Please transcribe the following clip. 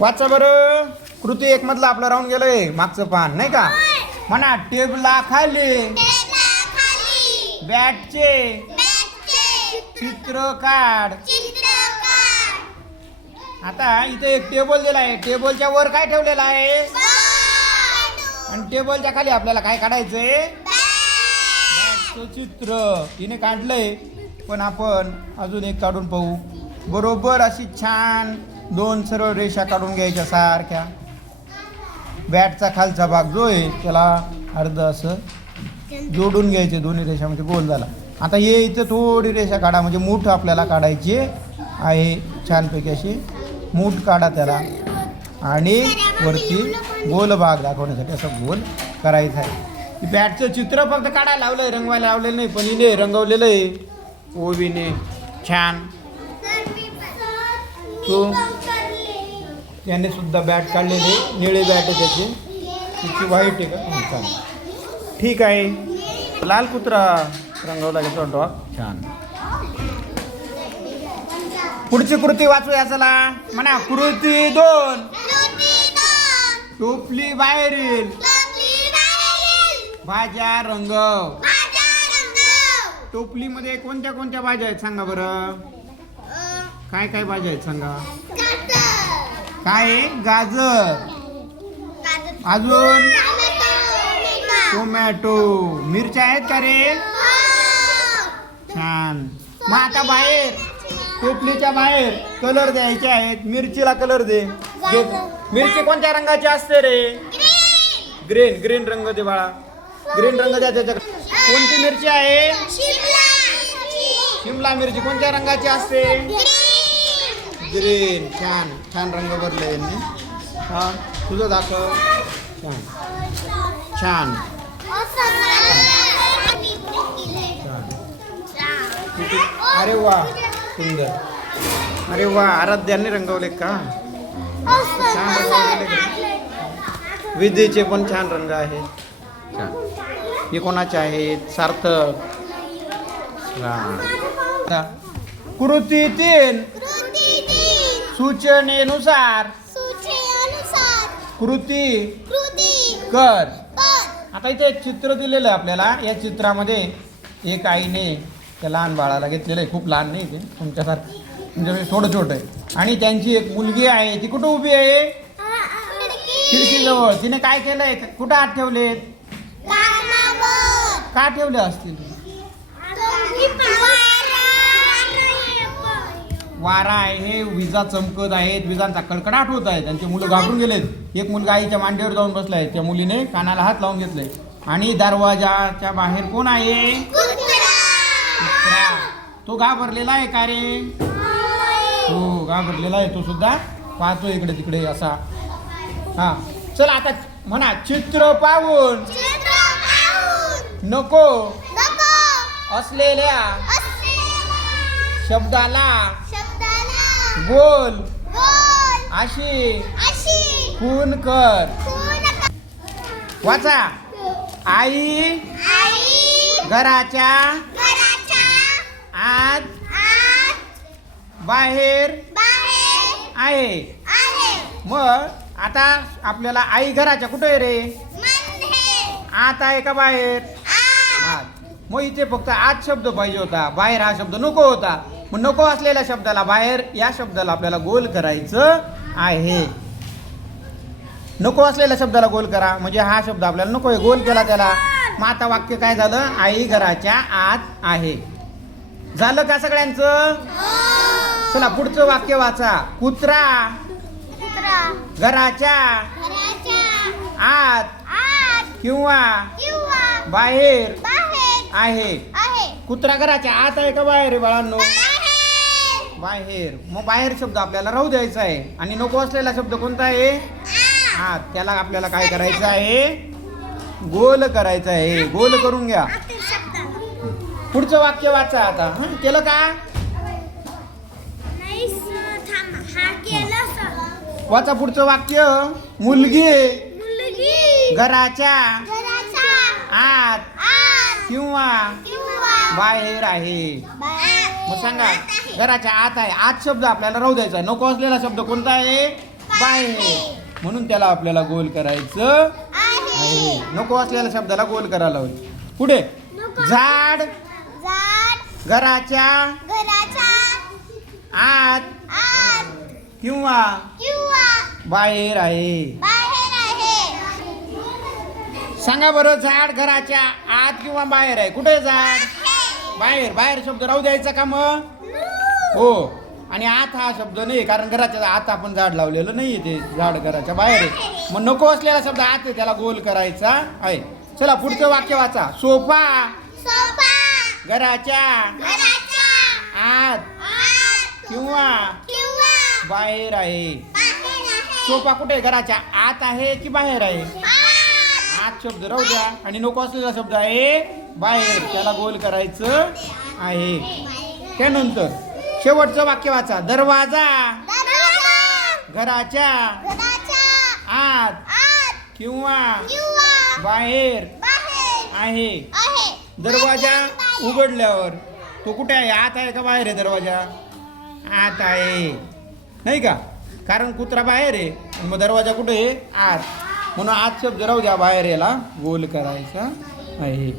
वाचा बरं. कृती एक मधलं आपलं राहून गेलंय मागचं पान नाही का. म्हणा टेबला खाली बॅटचे चित्र काढ. आता इथे एक टेबल दिला आहे. टेबलच्या वर काय ठेवलेलं आहे आणि टेबलच्या खाली आपल्याला काय काढायचंय. बॅटचं चित्र तिने काढलंय. पण आपण अजून एक काढून पाहू. बरोबर अशी छान दोन सरळ रेषा काढून घ्यायच्या सारख्या. बॅटचा खालचा भाग जो आहे त्याला अर्ध असं जोडून घ्यायचे दोन्ही रेषा म्हणजे गोल झाला. आता हे इथं थोडी रेषा काढा म्हणजे मूठ आपल्याला काढायची आहे. छानपैकी अशी मूठ काढा त्याला आणि वरती गोल भाग दाखवण्यासाठी असं गोल करायचं आहे. बॅटचं चित्र फक्त काढायला लावलंय, रंगवायला लावलेलं नाही. पण हिने रंगवलेलं आहे ओवीने छान. तो त्याने सुद्धा बॅट काढलेले. निळे बॅट आहे त्याची. तिची व्हाईट आहे का चालेल ठीक आहे. लाल कुत्रा रंगवला घेतो डॉग छान. पुढची कृती वाचूया चला. म्हणा कृती 2 टोपली बाहेरील भाज्या रंगव. टोपलीमध्ये कोणत्या कोणत्या भाज्या आहेत सांगा बरं. काय काय भाज्या आहेत सांगा. काय आहे? गाजर, अजून टोमॅटो, मिरच्या आहेत का रे. छान. मग आता बाहेर टोपलीच्या बाहेर कलर द्यायचे आहेत. मिरचीला कलर दे. मिरची कोणत्या रंगाची असते रे. ग्रीन. ग्रीन रंग दे बाळा. ग्रीन रंग द्या त्याच्या. कोणती मिरची आहे. शिमला मिरची कोणत्या रंगाची असते. ग्रीन. छान छान रंग भरले यांनी. हा तुझं दाखव. छान छान अरे वा सुंदर. अरे वा आराध्याने रंगवले का. छान रंगवलेले. विधीचे पण छान रंग आहेत. छान. हे कोणाचे आहेत. सार्थक. कृती 3 सूचनेनुसार कृती कर. आता इथे एक चित्र दिलेलं आहे आपल्याला. या चित्रामध्ये एक आईने त्या लहान बाळाला घेतलेलं आहे. खूप लहान नाही ते तुमच्यासारखं म्हणजे थोडं छोटं आहे. आणि त्यांची एक मुलगी आहे. ती कुठं उभी आहे. खिडकीजवळ. तिने काय केलंय. कुठं हात ठेवलेत. का ठेवले असतील. वारा आहे. विजा चमकत आहेत. विजांचा कडकडाट होत आहे. त्यांचे मुलं घाबरून गेलेत. एक मुलगा आईच्या मांडीवर जाऊन बसलाय. त्या मुलीने कानाला हात लावून घेतलाय. आणि दरवाजाच्या बाहेर कोण आहे. कुत्रा. तो घाबरलेला आहे का रे. हो घाबरलेला आहे. तो सुद्धा पाहतो इकडे तिकडे असा. हा चल आता म्हणा चित्र पाहून नको असलेल्या शब्दाला गोल अशी खून कर. वाचा. आई घराच्या आत बाहेर आहे. मग आता आपल्याला आई घराच्या कुठे आहे रे. आत आहे का बाहेर. आत. मग इथे फक्त आत शब्द पाहिजे होता. बाहेर हा शब्द नको होता. मग नको असलेल्या शब्दाला बाहेर या शब्दाला आपल्याला गोल करायचं आहे. नको असलेल्या शब्दाला गोल करा म्हणजे हा शब्द आपल्याला नको आहे. गोल केला त्याला. मग आता वाक्य काय झालं. आई घराच्या आत आहे. झालं का सगळ्यांचं. चला पुढचं वाक्य वाचा. कुत्रा घराच्या आत किंवा बाहेर आहे. कुत्रा घराच्या आत आहे का बाहेर आहे बाळांनो. बाहेर. मग बाहेर शब्द आपल्याला राहू द्यायचा आहे. आणि नको असलेला शब्द कोणता आहे. आत. त्याला आपल्याला काय करायचं आहे. गोल करायचं आहे. गोल करून घ्या. पुढचं वाक्य वाचा आता. केलं का. वाचा पुढचं वाक्य. मुलगी घराच्या आत किंवा बाहेर आहे. मग सांगा घराच्या आत आहे. आत शब्द आपल्याला राहू द्यायचा. नको असलेला शब्द कोणता आहे. बाहेर. म्हणून त्याला आपल्याला गोल करायचं आहे. नको असलेल्या शब्दाला गोल करायला होते. पुढे झाड घराच्या आत किंवा बाहेर आहे. सांगा बरं, झाड घराच्या आत किंवा बाहेर आहे. कुठे झाड? बाहेर. बाहेर शब्द राहू द्यायचा का मग? हो. आणि आत हा शब्द नाही, कारण घराच्या आत आपण झाड लावलेलं नाहीये, ते झाड घराच्या बाहेर आहे. मग नको असलेला शब्द आत आहे, त्याला गोल करायचा आहे. चला पुढचं वाक्य वाचा. सोफा घराच्या आत किंवा बाहेर आहे. सोफा कुठे? घराच्या आत आहे की बाहेर आहे? आत शब्द राहू द्या आणि नको असलेला शब्द आहे बाहेर, त्याला गोल करायचं आहे. त्यानंतर शेवटचं वाक्य वाचा. दरवाजा घराच्या आत किंवा बाहेर आहे. दरवाजा उघडल्यावर तो कुठे आहे? आत आहे का बाहेर आहे? दरवाजा आत आहे, नाही का? कारण कुत्रा बाहेर आहे आणि मग दरवाजा कुठे आहे? आत. म्हणून आत शब्द राहू द्या, बाहेर याला गोल करायचा आहे.